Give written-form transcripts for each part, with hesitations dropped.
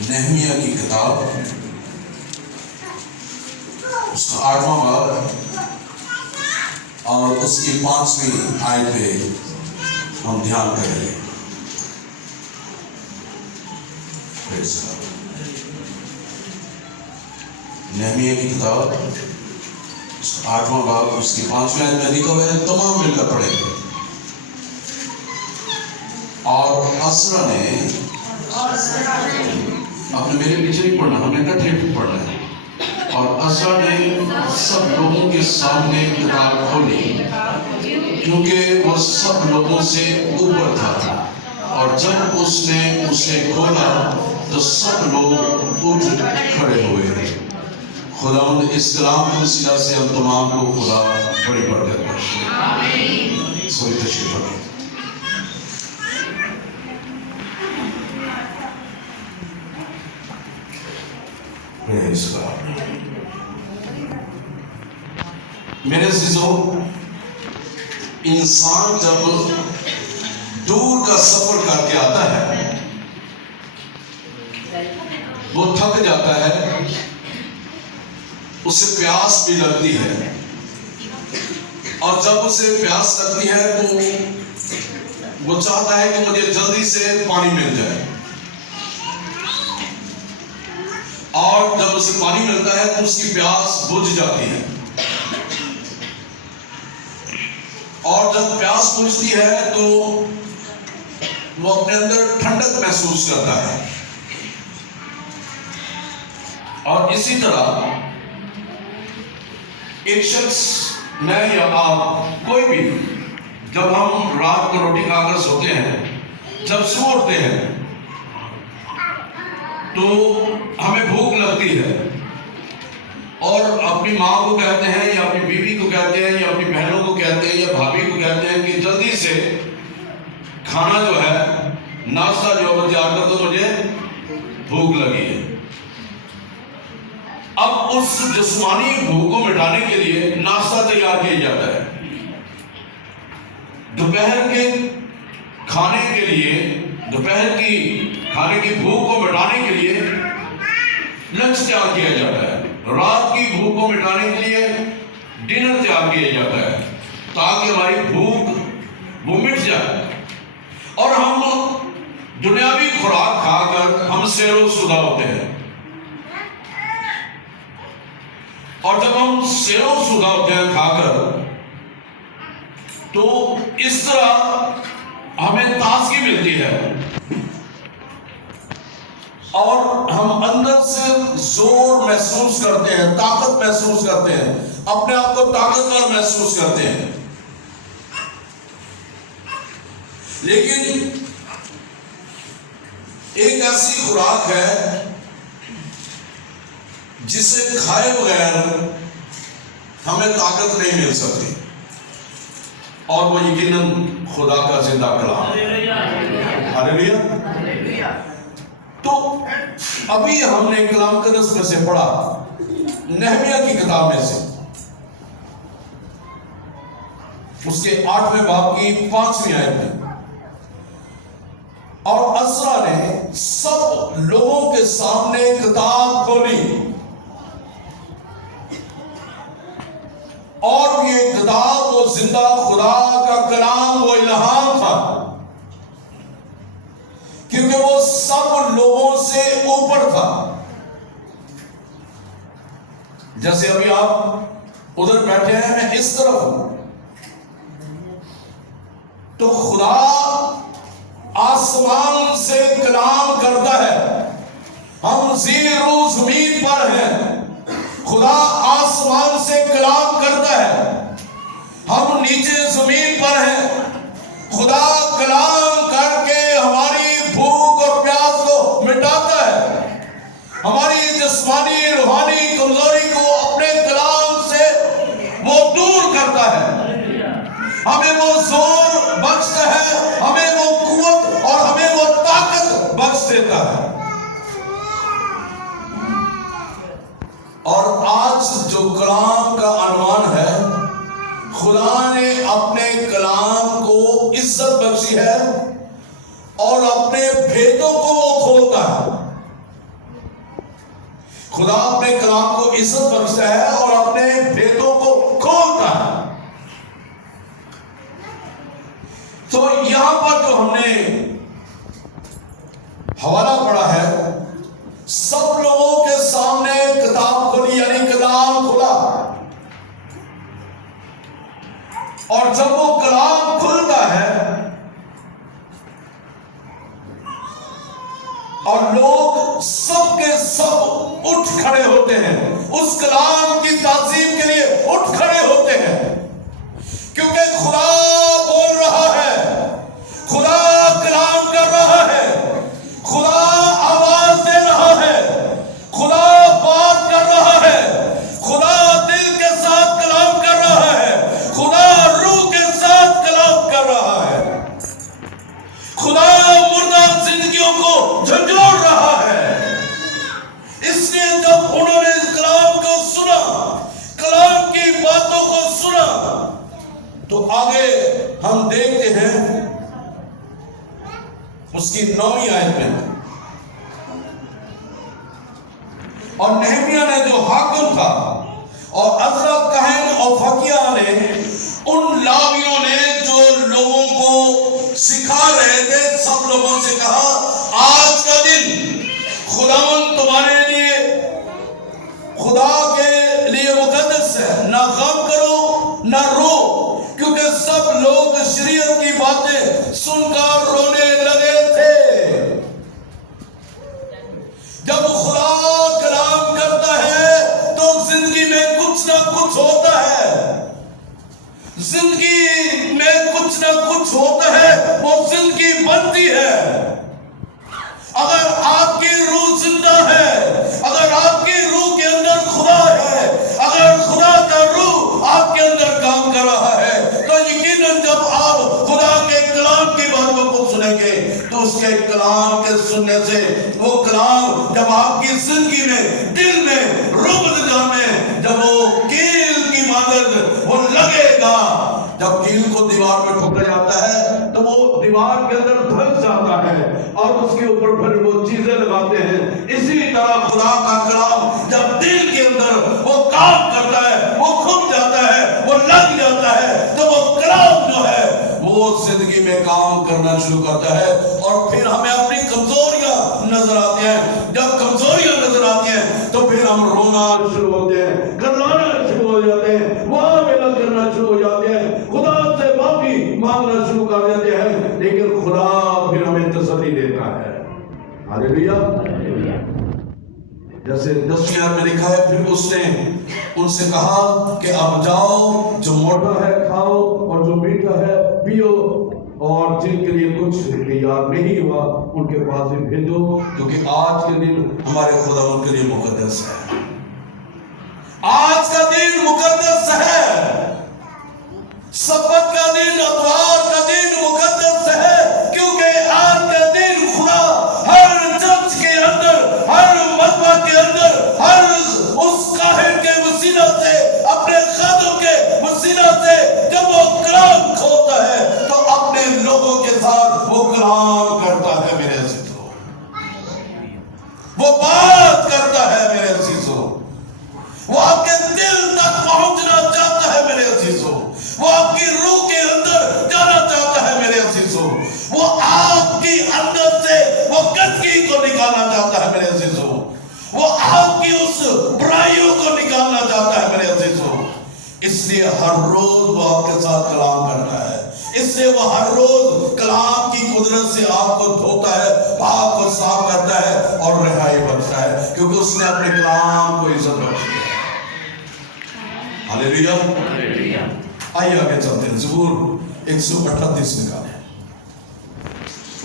نہمیہ کی کتاب اس کا 8واں باب اور اس کی 5ویں آیت پہ ہم دھیان کریں گے۔ نہمیہ کی کتاب اس کا 8واں باب اس کی 5ویں آیت میں لکھا ہوا ہے، تمام مل کر پڑھیں گے۔ اور عزرا نے آپ نے میرے پیچھے نہیں پڑھنا، ہم نے اکٹھے پڑھنا ہے۔ اور عزرا نے سب لوگوں کے سامنے کتاب کھولی کیونکہ وہ سب لوگوں سے اوپر تھا، اور جب اس نے اسے کھولا تو سب لوگ اٹھ کھڑے ہوئے۔ خداوند اس کلام کے وسیلہ سے ہم تمام کو خدا بڑی برکت بخشے۔ آمین۔ سوئی تشریف رکھیں۔ میرے عزیزوں، انسان جب دور کا سفر کر کے آتا ہے وہ تھک جاتا ہے، اسے پیاس بھی لگتی ہے، اور جب اسے پیاس لگتی ہے تو وہ چاہتا ہے کہ مجھے جلدی سے پانی مل جائے، اور جب اسے پانی ملتا ہے تو اس کی پیاس بجھ جاتی ہے، اور جب پیاس بجھتی ہے تو وہ اپنے اندر ٹھنڈک محسوس کرتا ہے۔ اور اسی طرح ایک شخص، میں یا آپ کوئی بھی، جب ہم رات کو روٹی کھا کر سوتے ہیں، جب سو اٹھتے ہیں تو ہمیں بھوک لگتی ہے، اور اپنی ماں کو کہتے ہیں یا اپنی بیوی کو کہتے ہیں یا اپنی بہنوں کو کہتے ہیں یا بھابھی کو کہتے ہیں کہ جلدی سے کھانا جو ہے، ناشتہ جو ہے تیار کر دو، مجھے بھوک لگی ہے۔ اب اس جسمانی بھوک کو مٹانے کے لیے ناشتہ تیار کیا جاتا ہے۔ دوپہر کے کھانے کے لیے، دوپہر کی کھانے کی بھوک کو مٹانے کے لیے لنچ تیار کیا جاتا ہے۔ رات کی بھوک کو مٹانے کے لیے ڈنر تیار کیا جاتا ہے، تاکہ ہماری بھوک وہ مٹ جائے، اور ہم دنیاوی خوراک کھا کر ہم سیر و سودہ ہوتے ہیں۔ اور جب ہم سیر و سودہ ہوتے ہیں کھا کر، تو اس طرح ہمیں تازگی ملتی ہے، اور ہم اندر سے زور محسوس کرتے ہیں، طاقت محسوس کرتے ہیں، اپنے آپ کو طاقتور محسوس کرتے ہیں۔ لیکن ایک ایسی خوراک ہے جسے کھائے بغیر ہمیں طاقت نہیں مل سکتی، اور وہ یقیناً خدا کا زندہ کلام ہے۔ ہاللیلویا۔ تو ابھی ہم نے کلام قدس میں سے پڑھا، نہمیہ کی کتاب میں سے، اس کے 8ویں باب کی 5ویں آیت میں، اور عزرا نے سب لوگوں کے سامنے کتاب کھولی، اور یہ کتاب وہ زندہ خدا کا کلام، وہ الہام تھا، کیونکہ وہ سب لوگوں سے اوپر تھا۔ جیسے ابھی آپ ادھر بیٹھے ہیں، میں اس طرف ہوں، تو خدا آسمان سے کلام کرتا ہے، ہم زیر و زمین پر ہیں، خدا آسمان سے کلام کرتا ہے، ہم نیچے زمین پر ہیں، خدا کلام کر کے ہماری بھوک اور پیاس کو مٹاتا ہے، ہماری جسمانی روحانی کمزوری کو اپنے کلام سے وہ دور کرتا ہے، ہمیں وہ زور بخشتا ہے، ہمیں وہ قوت اور ہمیں وہ طاقت بخش دیتا ہے۔ اور آج جو کلام کا عنوان ہے، خدا نے اپنے کلام کو عزت بخشی ہے، اور اپنے بھیدوں کو وہ کھولتا ہے۔ خدا اپنے کلام کو عزت بخشتا ہے اور اپنے بھیدوں کو کھولتا ہے. تو یہاں پر جو ہم نے حوالہ پڑھا ہے، سب لوگوں کے سامنے کتاب کھلی، یعنی کلام کھلا، اور جب وہ کلام کھلتا ہے اور لوگ سب کے سب اٹھ کھڑے ہوتے ہیں، اس کلام کی تعظیم کے لیے اٹھ کھڑے ہوتے ہیں، کیونکہ خدا بول رہا ہے، خدا کلام کر رہا ہے، خدا آواز دے رہا ہے، خدا بات کر رہا ہے، خدا دل کے ساتھ کلام کر رہا ہے، خدا روح کے ساتھ کلام کر رہا ہے، خدا مردہ زندگیوں کو جھنجھوڑ رہا ہے. اس لیے جب انہوں نے کلام کو سنا، کلام کی باتوں کو سنا، تو آگے ہم دیکھتے ہیں اس کی 9ویں آیت میں، اور نہمیہ نے جو حاکم تھا اور عزرا کاہن اور فقیہ نے، ان لاویوں نے جو لوگوں کو سکھا رہے تھے، سب لوگوں سے کہا آج کا دن خداوند تمہارے لیے، خدا کے لیے مقدس ہے، نہ غم کرو نہ رو، کیونکہ سب لوگ شریعت کی باتیں سن کر رونے لگے تھے. جب خدا کلام کرتا ہے تو زندگی میں کچھ نہ کچھ ہوتا ہے، زندگی میں کچھ نہ کچھ ہوتا ہے، وہ زندگی بنتی ہے. اگر آپ کی روح زندہ ہے، اگر آپ کی روح کے اندر خدا ہے، اگر خدا کا روح آپ کے اندر کام کر رہا ہے، تو یقیناً جب آپ خدا کے کلام کی باتوں کو سنیں گے تو اس کے کلام کے سننے سے وہ کلام جب آپ کی زندگی میں، دل میں، روح نظام میں جب وہ کیل کی مانند وہ لگے گا، جب کیل کو دیوار میں ٹھوکا جاتا ہے تو وہ دیوار کے اندر دھس جاتا ہے اور اس کے اوپر پھر وہ چیزیں لگاتے ہیں. اسی طرح خدا کا کلام جب دل کے اندر وہ کام کرتا ہے، وہ کھل جاتا ہے، وہ لگ جاتا ہے، تو وہ کلام جو ہے وہ زندگی میں کام کرنا شروع کرتا ہے. اور پھر ہمیں اپنی کمزوریاں نظر آتی ہیں. جب کمزوریاں نظر آتی ہیں تو پھر ہم رونا شروع ہوتے ہیں، گھبرانا شروع ہو جاتے ہیں، معاملہ کرنا شروع ہو جاتے ہیں، خدا سے معافی مانگنا شروع کر دیتے ہیں. لیکن خدا پھر ہمیں تسلی دیتا ہے. ہاللیلویا. جیسے 10ویں آیت میں لکھا ہے، پھر اس نے ان سے کہا کہ اب جاؤ، جو موٹا ہے کھاؤ اور جو میٹھا ہے پیو، اور جن کے لیے کچھ تیار نہیں ہوا ان کے پاس بھی بھیجو، کیونکہ آج کے دن ہمارے خدا ان کے لیے مقدس ہے. آج کا دن مقدس ہے، سبت کا دن، اتوار کا دن مقدس ہے، کیونکہ آج کا دن خدا ہر چرچ کے اندر، ہر مذہب کے اندر، ہر اس کاہن کے وسیلہ سے، اپنے خادم کے وسیلہ سے جب وہ کلام کھولتا ہے تو اپنے لوگوں کے ساتھ وہ کلام کرتا ہے. میرے عزیزو، وہ بات کرتا ہے. میرے عزیزو، وہ آپ کے دل تک پہنچنا چاہتا ہے. میرے عزیزو، وہ آپ کی روح کے اندر جانا چاہتا ہے. میرے عزیزو، وہ آپ کی اندر سے وہ گندگی کو نکالنا چاہتا ہے. میرے عزیزو، وہ آپ کی اس برائیوں کو نکالنا چاہتا ہے. میرے عزیزو، اس لیے ہر روز وہ آپ کے ساتھ کلام کرتا ہے. اس لیے وہ ہر روز کلام کی قدرت سے آپ کو دھوتا ہے، پاک کو صاف کرتا ہے اور رہائی بخشتا ہے، کیونکہ اس نے اپنے کلام کو عزت بخشی ہے. ہاللیلویا. آئیے آگے چلتے ہیں. زبور 138 نکالیں،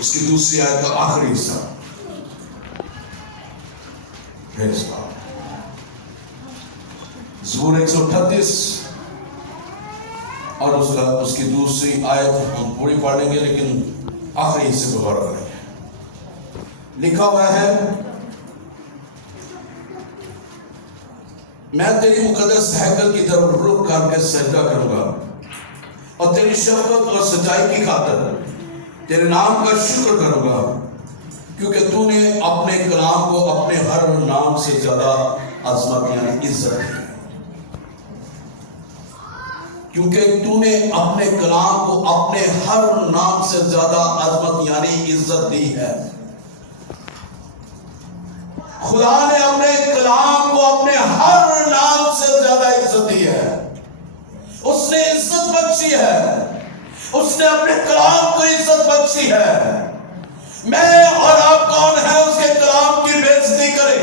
اس کی دوسری آیت کا آخری حصہ. زبور 138 اور اس کی دوسری آیت ہم پوری پڑھ لیں گے، لیکن آخری حصے کو غور کریں گے. لکھا ہوا ہے، میں تیری مقدس ہیکل کی طرف رخ کر کے سجدہ کروں گا اور تیری شفقت اور سچائی کی خاطر تیرے نام کا شکر کروں گا. کیونکہ تو نے اپنے کلام کو اپنے ہر نام سے زیادہ عظمت یعنی عزت دی ہے، کیونکہ تو نے اپنے کلام کو اپنے ہر نام سے زیادہ عظمت یعنی عزت دی ہے۔ خدا نے اپنے کلام کو اپنے ہر نام سے زیادہ عزت دی ہے، اس نے عزت بخشی ہے، اس نے اپنے کلام کو عزت بخشی ہے۔ میں اور آپ کون ہیں اس کے کلام کی بے عزتی کرے؟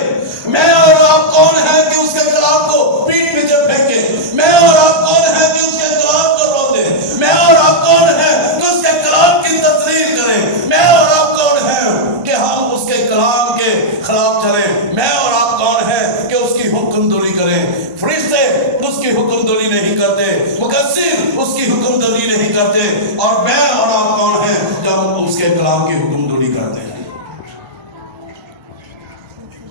میں اور آپ کون ہیں کہ اس کے کلام کو پیٹ پیچھے پھینکے؟ میں اور آپ کون ہیں کہ اس کے کلام کو رو دیں؟ میں اور آپ کون ہیں کہ اس کے کلام کی تسلیم کریں؟ میں اور آپ کون ہیں کہ ہم اس کے کلام کے خلاف چلیں؟ میں اور آپ کون ہیں کہ اس کی حکم دوری کریں؟ فرشتے اس کی حکم دوری نہیں کرتے، مقصر اس کی حکم دوری نہیں کرتے، اور میں اور آپ کون ہیں جب اس کے کلام کی حکم دوری کرتے ہیں؟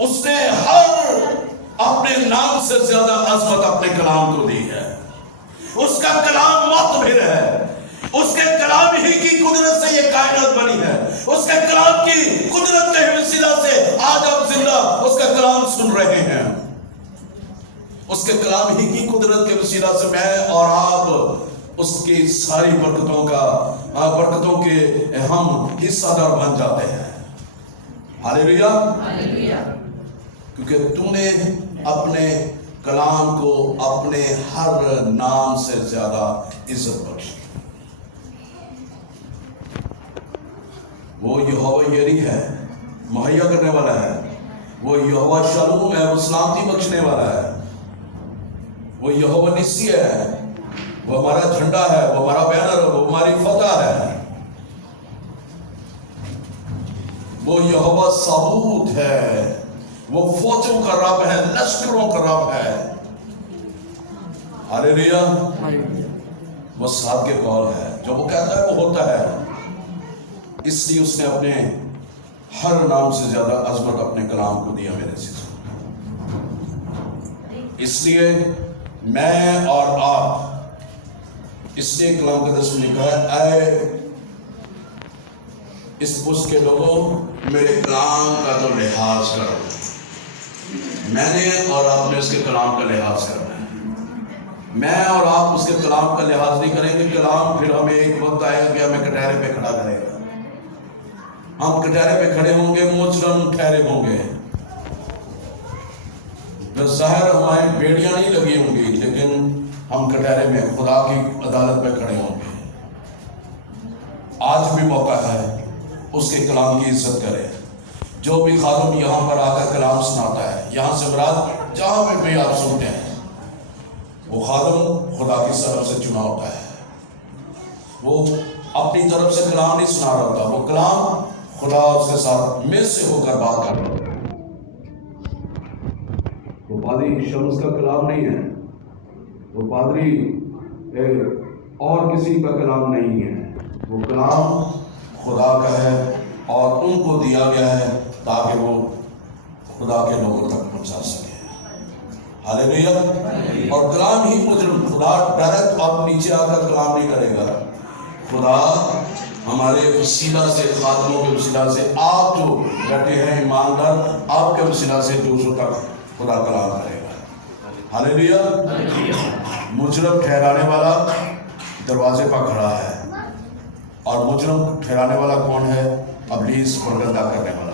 اس نے ہر اپنے نام سے زیادہ عظمت اپنے کلام کو دی ہے۔ اس کا کلام معتبر ہے، اس کے کلام ہی کی قدرت سے یہ کائنات بنی ہے، اس کے کلام کی قدرت کے وسیلہ سے آج ہم زندہ اس کا کلام سن رہے ہیں۔ اس کے کلام ہی کی قدرت کے وسیلہ سے میں اور آپ اس کی ساری برکتوں کے ہم حصہ دار بن جاتے ہیں۔ ہاللیلویا، کیونکہ تو نے اپنے کلام کو اپنے ہر نام سے زیادہ عزت بخشی۔ وہ یہوہ یری ہے، مہیا کرنے والا ہے، وہ یہوہ شالوم ہے، وہ سلامتی بخشنے والا ہے، وہ یہوہ نسی ہے، وہ ہمارا جھنڈا ہے، وہ ہمارا بینر ہے، وہ ہماری فتح ہے، وہ یہوہ صابوت ہے، وہ فوجوں کا رب ہے، لشکروں کا رب ہے۔ ہاللیلویا، وہ صادق قول ہے، جو وہ کہتا ہے وہ ہوتا ہے۔ اس لیے اس نے اپنے ہر نام سے زیادہ عظمت اپنے کلام کو دیا میرے سے۔ اس لیے میں اور آپ، اس لیے کلام قدس میں لکھا ہے، اے اس پس کے لوگوں میرے کلام کا تو لحاظ کرو۔ میں نے اور آپ نے اس کے کلام کا لحاظ کرنا ہے۔ میں اور آپ اس کے کلام کا لحاظ نہیں کریں گے، کلام پھر ہمیں ایک وقت آئے گا کہ ہمیں کٹہرے پہ کھڑا کرے گا، ہم کٹہرے پہ کھڑے ہوں گے، مجرم ٹھہرے ہوں گے۔ ظاہر ہماری بیڑیاں نہیں لگی ہوں گی، لیکن ہم کٹہرے میں خدا کی عدالت میں کھڑے ہوں گے۔ آج بھی موقع ہے اس کے کلام کی عزت کرے۔ جو بھی خادم یہاں پر آ کر کلام سناتا ہے، یہاں سے مراد جہاں میں بھی آپ سنتے ہیں، وہ خادم خدا کی طرف سے چنا ہوتا ہے۔ وہ اپنی طرف سے کلام نہیں سنا رہا ہوتا، وہ کلام خدا اس کے ساتھ مل سے ہو کر بات کر رہا ہوتا ہے۔ وہ پادری شمس کا کلام نہیں ہے، وہ پادری اور کسی کا کلام نہیں ہے، وہ کلام خدا کا ہے اور ان کو دیا گیا ہے تاکہ وہ خدا کے لوگوں تک پہنچا سکے۔ ہاللیلویا۔ اور کلام ہی مجرم، خدا ڈائریکٹ آپ نیچے آ کر کلام نہیں کرے گا، خدا ہمارے وسیلہ سے، خادموں کے وسیلہ سے، آپ جو بیٹھے ہیں ایماندار، آپ کے وسیلہ سے دوسروں تک خدا کلام کرے گا۔ ہاللیلویا۔ مجرم ٹھہرانے والا دروازے پر کھڑا ہے، اور مجرم ٹھہرانے والا کون ہے؟ ابلیس، پرگندہ کرنے والا۔